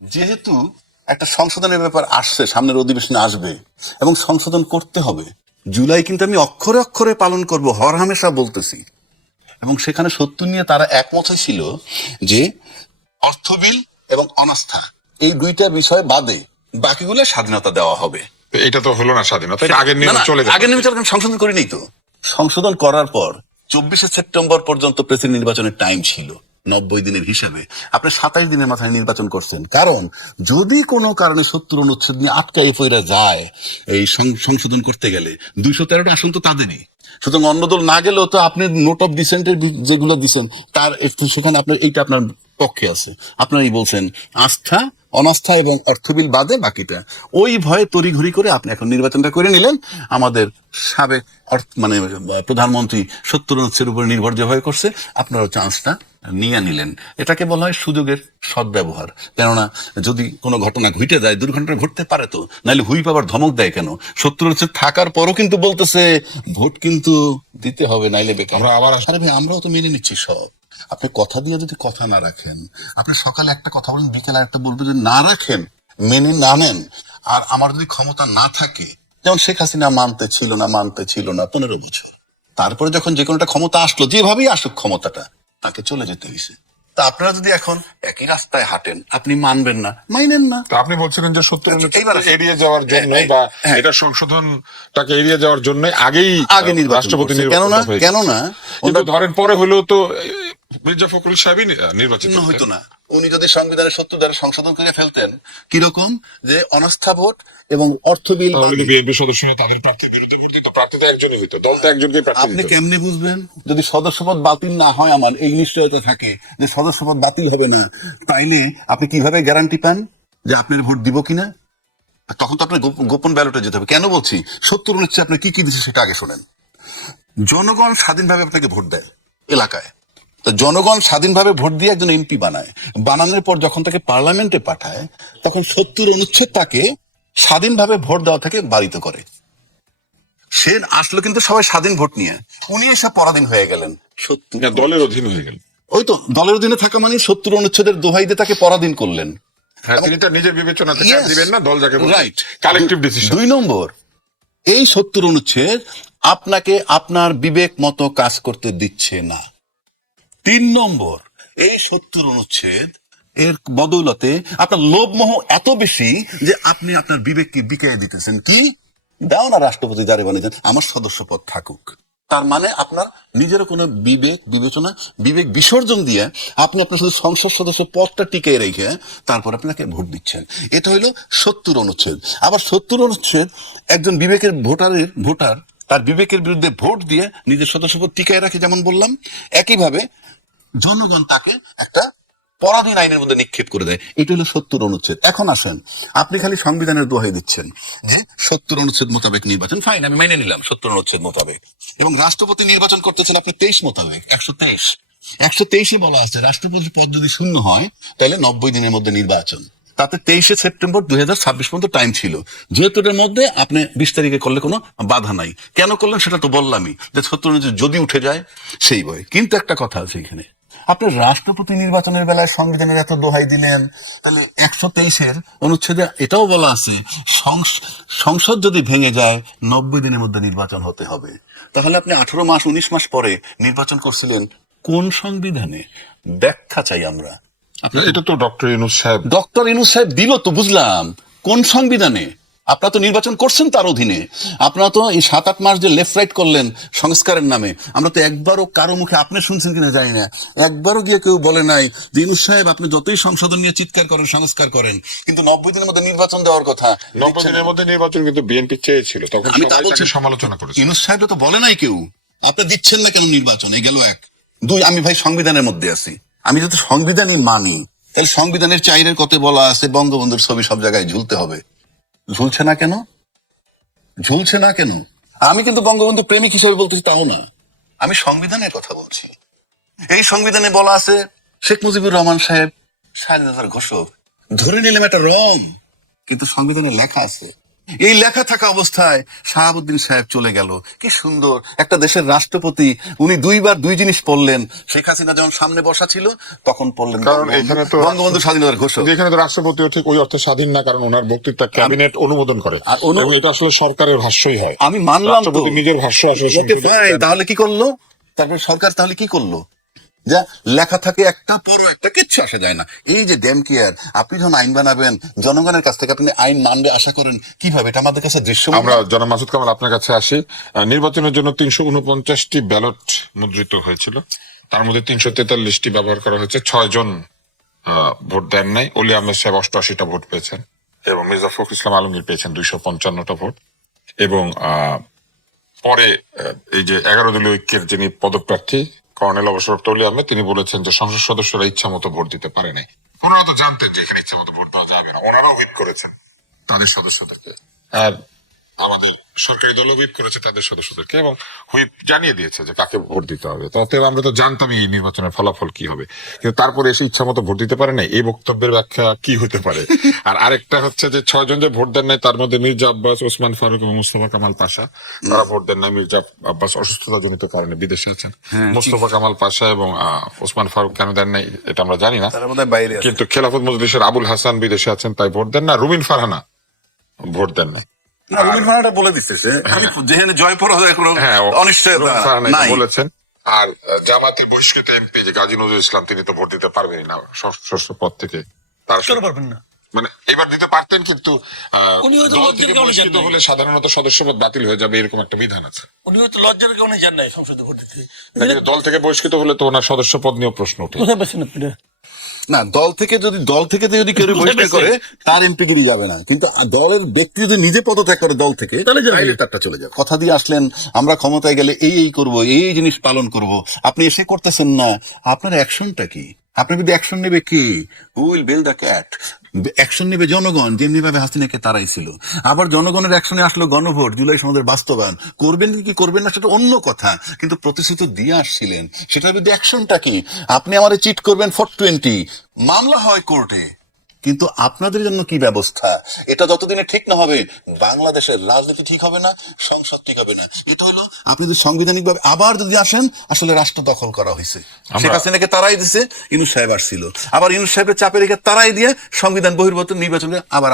যেহেতু একটা সংশোধনের ব্যাপার আসছে, সামনের অধিবেশনে আসবে এবং সংশোধন করতে হবে, জুলাই কিন্তু আমি অক্ষরে অক্ষরে পালন করব, হরহামেশা বলতেছি। এবং সেখানে সত্য নিয়ে তারা একমত হয়েছিল যে অর্থ বিল এবং অনাস্থা এই দুইটা বিষয় বাদে বাকিগুলো স্বাধীনতা দেওয়া হবে। এটা তো হলো না স্বাধীনতা, এটা আগের নিয়মে চলে যাবে। আগের নিয়মে সংশোধন করিনি তো। সংশোধন করার পর 24শে সেপ্টেম্বর পর্যন্ত প্রেসিডেন্ট নির্বাচনের টাইম ছিল 90 দিনের হিসাবে। আপনি 27 দিনের মাথায় নির্বাচন করছেন, কারণ যদি কোনো কারণে 70 অনুচ্ছেদ নিয়ে আটকাই পইরা যায় এই সংশোধন করতে গেলে 213টা আসন তো তাদেরই। সুতরাং অন্য দল না গেলেও তো আপনি নোট অফ ডিসেন্টের যেগুলো দিচ্ছেন তার সেখানে আপনার এইটা আপনার পক্ষে আছে। আপনারই বলছেন আস্থা, অনাস্থা এবং অর্থ বিল বাদে বাকিটা। ওই ভয়ে তড়িঘড়ি করে আপনি এখন নির্বাচনটা করে নিলেন। আমাদের সাবেক মানে প্রধানমন্ত্রী 70 অনুচ্ছেদের উপরে নির্ভর যেভাবে করছে, আপনারও চান্সটা নিয়ে নিলেন। এটাকে বলা হয় সুযোগের সদ্ব্যবহার। কেননা যদি কোনো ঘটনা ঘটে যায়, দুর্ঘটনা ঘটতে পারে তো, নাহলে হুই পাবার ধমক দেয় কেন? 70 অনুচ্ছেদ থাকার পরও কিন্তু বলতেছে ভোট কিন্তু দিতে হবে, নাইলে বেকার। আরে ভাই, আমরাও তো মেনে নিচ্ছি সব। আপনি কথা দিয়ে যদি কথা না রাখেন, আপনি সকালে একটা কথা বলেন, বিকেলে একটা বলবেন, যদি না রাখেন, মেনে না নেন, আর আমার যদি ক্ষমতা না থাকে, যেমন শেখ হাসিনা মানতে ছিল না 15 বছর, তারপরে যখন যে কোনো একটা ক্ষমতা আসলো, যেভাবেই আসুক ক্ষমতাটা, তাকে চলে যেতে হয়েছে। তা আপনারা যদি এখন একই রাস্তায় হাঁটেন, আপনি মানবেন না, মাইনেন না। তা আপনি বলছিলেন যে 70 এড়িয়ে যাওয়ার জন্য বা এটা সংশোধনটাকে এড়িয়ে যাওয়ার জন্য আগেই রাষ্ট্রপতি কেননা কিন্তু ধরেন পরে হলেও তো মির্জা ফখরুল সাহেবই নির্বাচিত হইতো না। উনি যদি সংবিধানের 70 ধারা সংশোধন করে ফেলতেন, কিরকম যে অনাস্থা ভোট এবং অর্থ বিল, বিএনপি সদস্য তাদের প্রার্থীর বিরুদ্ধে ভোট দিত, প্রার্থী তো একজনই হইতো, দল তো একজনকেই প্রার্থী দিত। আপনি কেমনে বুঝবেন যদি সদস্যপদ বাতিল না হয়? আমার এই নিশ্চয়তা থাকে যে সদস্যপদ বাতিল হবে না, তাইলে আপনি কিভাবে গ্যারান্টি পান যে আপনার ভোট দিব কিনা? তখন তো আপনার গোপন ব্যালটে যেতে হবে। কেন বলছি? 70 অনুচ্ছেদ আপনি কি কি দিচ্ছে সেটা আগে শোনেন। জনগণ স্বাধীনভাবে আপনাকে ভোট দেয় এলাকায়। তো জনগণ স্বাধীনভাবে ভোট দিয়ে একজন এমপি বানায়। বানানোর পর যখন তাকে পার্লামেন্টে পাঠায়, তখন 70 অনুচ্ছেদ তাকে স্বাধীনভাবে ভোট দেওয়া থেকে বারিত করে। সে আসলো কিন্তু সবাই স্বাধীন ভোট নিয়ে, উনি এসব পরাধীন হয়ে গেলেন, দলের অধীন হয়ে গেল। ওই তো দলের অধীনে থাকা মানে 70 অনুচ্ছেদের দোহাই দিয়ে তাকে পরাধীন করলেন। হ্যাঁ, তিনি তার নিজের বিবেচনাতে দিবেন না, দল যাকে রাইট, কালেকটিভ ডিসিশন। 2 নম্বর, এই 70 অনুচ্ছেদ আপনাকে আপনার বিবেক মতো কাজ করতে দিচ্ছে না। 3 নম্বর, এই 70 অনুচ্ছেদ এর বদৌলতে আপনার লোভমোহ এত বেশি যে আপনি আপনার বিবেককে বিকিয়ে দিতেছেন। কি দাও না, রাষ্ট্রপতি দাঁড়িয়ে বানিয়েছেন, আমার সদস্য পদ থাকুক। তার মানে আপনার নিজেরও কোনো বিবেক বিবেচনা, বিবেক বিসর্জন দিয়ে আপনি আপনার শুধু সংসদ সদস্য পদটা টিকে রেখে তারপর আপনাকে ভোট দিচ্ছেন। এটা হইলো 70 অনুচ্ছেদ। আবার 70 অনুচ্ছেদ একজন বিবেকের ভোটার তার বিবেকের বিরুদ্ধে ভোট দিয়ে নিজের সদস্যপদ টিকায় রাখে, যেমন বললাম। একইভাবে জনগণ তাকে একটা পরাধীন আইনের মধ্যে নিক্ষেপ করে দেয়। এটা হলো 70 অনুচ্ছেদ। এখন আসেন, আপনি খালি সংবিধানের দোহাই দিচ্ছেন যে 70 অনুচ্ছেদ মোতাবেক নির্বাচন, ফাইন, আমি মেনে নিলাম 70 অনুচ্ছেদ মোতাবেক, এবং রাষ্ট্রপতি নির্বাচন করতেছেন আপনি 23 মোতাবেক। 123 বলা আছে রাষ্ট্রপতি পদ যদি শূন্য হয় তাহলে 90 দিনের মধ্যে নির্বাচন। তাতে 23শে সেপ্টেম্বর 2026 পর্যন্ত টাইম ছিল। যেহেতু এটার মধ্যে আপনি 20 তারিখে করলে কোনো বাধা নাই। কেন করলেন সেটা তো বললামই, যে 70 অনুচ্ছেদ যদি উঠে যায় সেই ভয়। কিন্তু একটা কথা আছে এখানে, আপনি রাষ্ট্রপতি নির্বাচনের বেলায় সংবিধানের এত দোহাই দিলেন, তাহলে 123-এর অনুচ্ছেদে এটাও বলা আছে সংসদ যদি ভেঙে যায় 90 দিনের মধ্যে নির্বাচন হতে হবে। তাহলে আপনি 18 মাস 19 মাস পরে নির্বাচন করছিলেন কোন সংবিধানে? ব্যাখ্যা চাই আমরা। এটা তো ডক্টর ইউনূস সাহেব দিল তো, বুঝলাম, কোন সংবিধানে? আপনারা তো নির্বাচন করছেন তার অধীনে। আপনারা তো এই 7-8 মাস যে লেফট রাইট করলেন সংস্কারের নামে, আমরা তো একবারও কারো মুখে, আপনি শুনছেন কিনা জানি না, একবারও গিয়ে কেউ বলে নাই যে ইউনূস সাহেব আপনি যতই সংশোধন নিয়ে চিৎকার করেন, সংস্কার করেন, কিন্তু 90 দিনের মধ্যে নির্বাচন দেওয়ার কথা। 90 দিনের মধ্যে নির্বাচন কিন্তু বিএনপি চেয়েছিল, তখন সবাই তাকে সমালোচনা করেছে। ইউনূস সাহেব তো বলে নাই কেউ, আপনি দিচ্ছেন না কেন নির্বাচন? এই গেল 1। 2, আমি ভাই সংবিধানের মধ্যে আছি, আমি যদি সংবিধানই মানি, তাহলে সংবিধানের 4-এর কতে বলা আছে বঙ্গবন্ধুর ছবি সব জায়গায় ঝুলতে হবে। ঝুলছে না কেন? আমি কিন্তু বঙ্গবন্ধু প্রেমিক হিসেবে বলতেছি তাও না, আমি সংবিধানের কথা বলছি। এই সংবিধানে বলা আছে শেখ মুজিবুর রহমান সাহেব স্বাধীনতার ঘোষক। ধরে নিলাম একটা রং, কিন্তু সংবিধানে লেখা আছে এই লেখা থাকা অবস্থায় শাহাবুদ্দিন সাহেব চলে গেল। কি সুন্দর একটা দেশের রাষ্ট্রপতি, উনি দুইবার দুই জিনিস পড়লেন। শেখ হাসিনা যখন সামনে বসা ছিল তখন পড়লেন কারণ এখানে তো বঙ্গবন্ধু স্বাধীনতার ঘোষক। এখানে তো রাষ্ট্রপতিও ঠিক ওই অর্থে স্বাধীন না, কারণ ওনার বক্তৃতা ক্যাবিনেট অনুমোদন করে, এবং এটা আসলে সরকারের ভাষ্যই হয়। আমি মানলাম তো, রাষ্ট্রপতি নিজের ভাষ্য আসলে তাহলে কি করলো? তারপর সরকার তাহলে কি করলো? যা লেখা থাকে একটা, পরও একটা, কিচ্ছু আসা যায় না। এই যে ড্যাম কেয়ার, আপনি যখন আইন বানাবেন জনগণের কাছ থেকে আপনি আইন মানবে আশা করেন কিভাবে? এটা আমাদের কাছে দৃশ্য। আমরা জনাব মাসুদ কামাল আপনার কাছে আসি। নির্বাচনের জন্য 349টি ব্যালট মুদ্রিত হয়েছিল, তার মধ্যে 343টি ব্যবহার করা হয়েছে। 6 জন ভোট দেন নাই। অলি আহমেদ সাহেব 88টা ভোট পেয়েছেন এবং মির্জা ফখরুল ইসলাম আলমগীর পেয়েছেন 255টা ভোট। এবং পরে এই যে 11 দলীয় ঐক্যের যিনি পদপ্রার্থী কর্নেল অবসরপ্রাপ্ত অলি আহমেদ, তিনি বলেছেন যে সংসদ সদস্যরা ইচ্ছা মতো ভোট দিতে পারে নাই। ওনারা তো জানতেন যে এখানে ইচ্ছা মতো ভোট দেওয়া যাবে না, ওনারাও হুইপ করেছেন তাদের সদস্যদেরকে, আর আমাদের সরকারি দল হুইপ করেছে তাদের সদস্যদেরকে, এবং হুইপ জানিয়ে দিয়েছে যে কাকে ভোট দিতে হবে। তো অতএব আমরা তো জানতাম এই নির্বাচনের ফলাফল কি হবে, কিন্তু তারপরে এসে ইচ্ছা মতো ভোট দিতে পারে নাই। এই বক্তব্যের ব্যাখ্যা কি হতে পারে? আর আরেকটা হচ্ছে যে 6 জন যে ভোট দেন নাই তার মধ্যে মির্জা আব্বাস, ওসমান ফারুক এবং মুস্তফা কামাল পাশা, তারা ভোট দেন নাই। মির্জা আব্বাস অসুস্থতা জনিত কারণে বিদেশে আছেন। মুস্তফা কামাল পাশা এবং ওসমান ফারুক কেন দেন নাই এটা আমরা জানি না, কিন্তু খেলাফত মজলিসের আবুল হাসান বিদেশে আছেন তাই ভোট দেন না। রুমিন ফারহানা ভোট দেন নাই। বলে দিচ্ছে যেখানে জয় পরাজয় কোনো অনিশ্চয়তা নাই বলেছেন। আর জামাতের বহিষ্কৃত এমপি যে গাজী নজরুল ইসলাম, তিনি তো ভোট দিতে পারবেন না ষষ্ঠ পদ থেকে। তার পারবেন না, মানে এবার দিতে পারতেন, কিন্তু দল থেকে বহিষ্কৃত হলে সাধারণত সদস্যপদ বাতিল হয়ে যাবে, এরকম একটা বিধান আছে। উনি হয়তো লজ্জার কারণে যান নাই সংসদে ভোট দিতে। দল থেকে বহিষ্কৃত হলে তো ওনার সদস্যপদ নিয়েও প্রশ্ন ওঠে। কোথায় পাচ্ছেন আপনারা? না, দল থেকে যদি কেউ বহিষ্কার করে তার এমপিগিরি যাবে না, কিন্তু দলের ব্যক্তি যদি নিজে পদত্যাগ করে দল থেকে তাহলে তারটা চলে যাবে। কথা দিয়ে আসলেন আমরা ক্ষমতায় গেলে এই করব, এই জিনিস পালন করব, আপনি এসে করতেছেন না। আপনার অ্যাকশনটা কি? আপনার যদি অ্যাকশন নেবে কি? Who will bill the cat? Action নেবে জনগণ, যেমনি ভাবে হাসিনাকে তারাইছিল। আবার জনগণের অ্যাকশনে আসলো গণভোট, জুলাই সনদের বাস্তবায়ন। করবেন কি করবেন না সেটা অন্য কথা, কিন্তু প্রতিশ্রুতি দিয়ে আসছিলেন, সেটার বিরুদ্ধে অ্যাকশনটা কি? আপনি আমারে চিট করবেন 420, মামলা হয় কোর্টে, কিন্তু আপনাদের জন্য কি ব্যবস্থা? এটা যতদিনে ঠিক না হবে বাংলাদেশের রাজনীতি ঠিক হবে না, সংসদ ঠিক হবে না। এটা হলো আপনি যদি সাংবিধানিক ভাবে আবার যদি আসেন, আসলে রাষ্ট্র দখল করা হয়েছে। শেখ হাসিনাকে তারাই দিছে, ইউনূস সাহেব আসছিল, আবার ইউনূস সাহেবের চাপে রেখে তারাই দিয়ে সংবিধান বহির্ভূত নির্বাচনে আবার